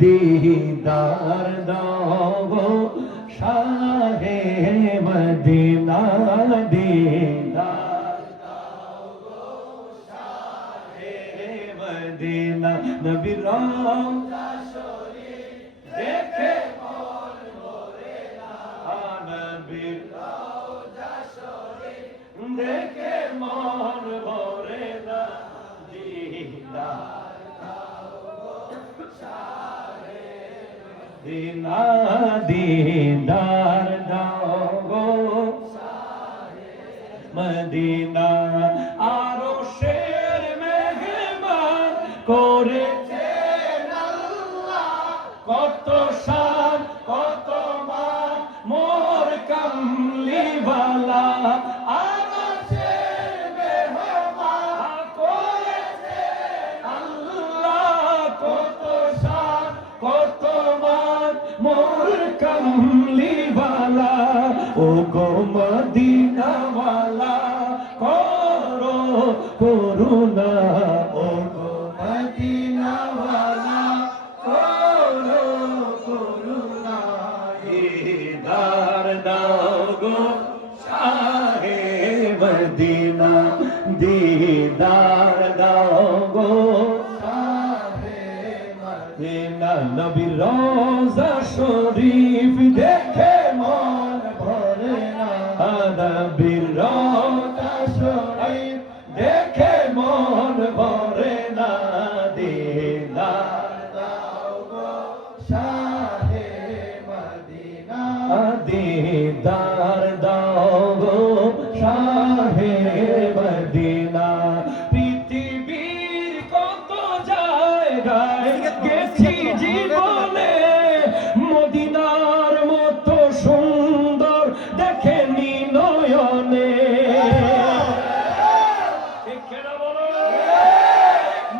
दीदार दो शाहे मदीना दीदार दो शाहे मदीना नबी रौज़ा शरीफ देखे मन भरे ना नबी रौज़ा शरीफ देखे मन भरे ना दीदार दीना दीदार दाओ मदीना आरो शेर मेहमान करेছেন আল্লাহ কত শান কত মান মোর কামলিওয়ালা আরো শের মেহমান করেছেন আল্লাহ কত শান কত मोर कमली वाला ओ गो मदीना वाला करो करुणा ओ गो मदीना वाला करो करुणा दीदार दाओ गो शाहे मदीना दीदार दाओ गो नबी रौज़ा शरीफ देखे मन भरे ना नबी रौज़ा शरीफ देखे मन भरे ना दीदार दाओ गो शाहे मदीना दीदार दाओ गो शाहे मदीना पृथिवीर कत জায়গায় গেছি জীবনে মদিনার মতো সুন্দর দেখেনি নয়নে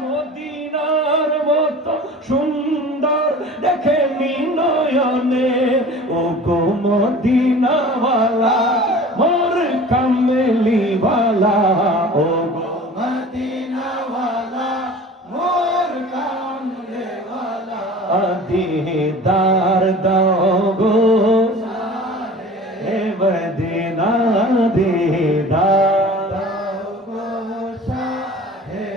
মদিনার মতো সুন্দর দেখেনি নয়নে ও গো মদিনাওয়ালা মোর কামলিওয়ালা ও গো মদিনাওয়ালা মোর কামলিওয়ালা दीदार दाओ गो शाहे मदीना दीदार दाओ गो शाहे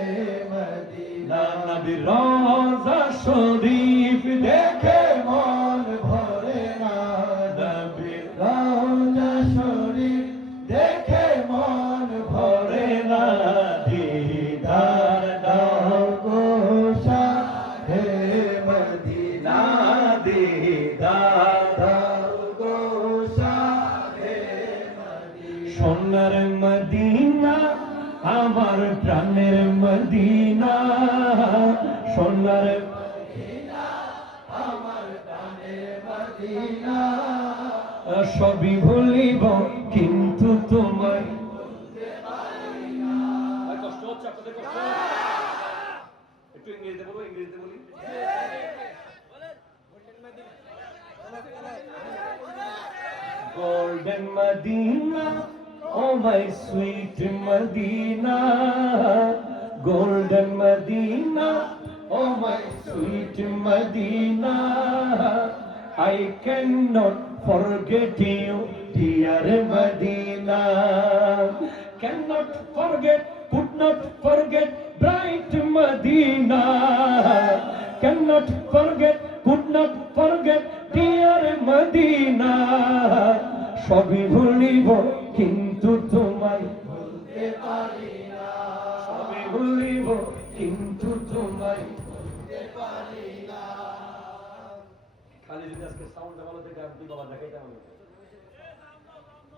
मदीना नबी रौज़ा शरीफ देखे मन भरे ना नबी रौज़ा शरीफ देखे मन भरे ना दीदार दाओ गो शाहे मदीना दीदार दाओ गो शाहे मदीना সোনার মদিনা আমার প্রাণের মদিনা সোনার মদিনা আমার প্রাণের মদিনা সবই ভুলিব কিন্তু তোমায় ভুলতে পারি না কষ্ট হচ্ছে আপনাদের কষ্ট একটু ইংরেজিতে বলো ইংরেজিতে বলি Golden Medina, oh my sweet Medina, Golden Medina, oh my sweet Medina, I cannot forget you, dear Medina, cannot forget, could not forget, bright Medina, cannot forget, could not forget, dear Medina, সবই ভুলিব কিন্তু তোমায় ভুলতে পারি না সবই ভুলিব কিন্তু তোমায় ভুলতে পারি না খালি যদি আজকে সাউন্ড ভালো থেকে আপনি বাবা দেখাইতে হবে